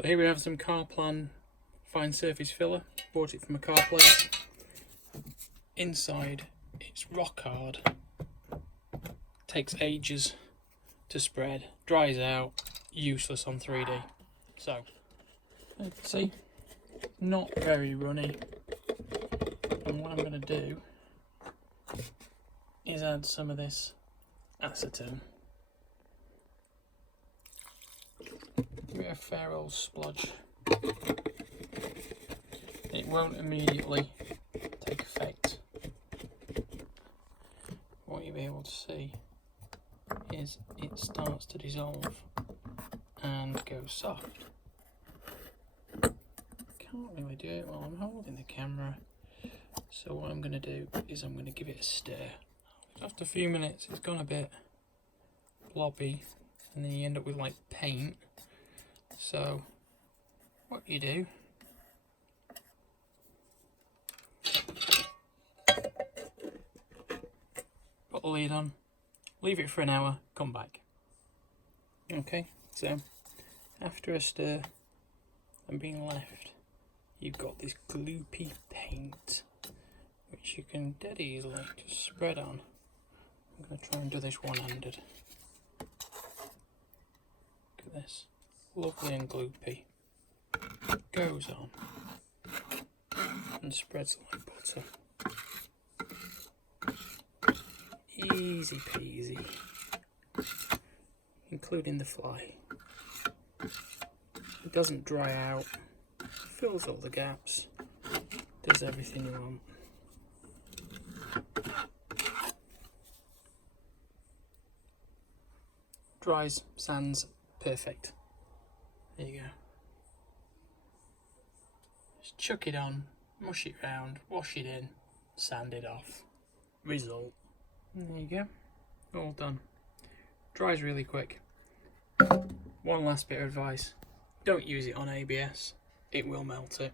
So here we have some Carplan fine surface filler. Bought it from a car place. Inside it's rock hard. Takes ages to spread. Dries out. Useless on 3D. So you can see, not very runny. And what I'm going to do is add some of this acetone. Give it a fair old splodge. It won't immediately take effect. What you'll be able to see is it starts to dissolve and go soft. Can't really do it while I'm holding the camera, so what I'm going to do is I'm going to give it a stir. After a few minutes it's gone a bit blobby and then you end up with like paint. So what you do, put the lid on, leave it for an hour, come back. Okay, so after a stir and being left, you've got this gloopy paint which you can dead easily just spread on. I'm going to try and do this one-handed. Look at this, lovely and gloopy. Goes on and spreads like butter. Easy peasy, including the fly. It doesn't dry out, fills all the gaps, does everything you want. Dries, sands, perfect. There you go. Just chuck it on, mush it round, wash it in, sand it off. Result. There you go. All done. Dries really quick. One last bit of advice. Don't use it on ABS. It will melt it.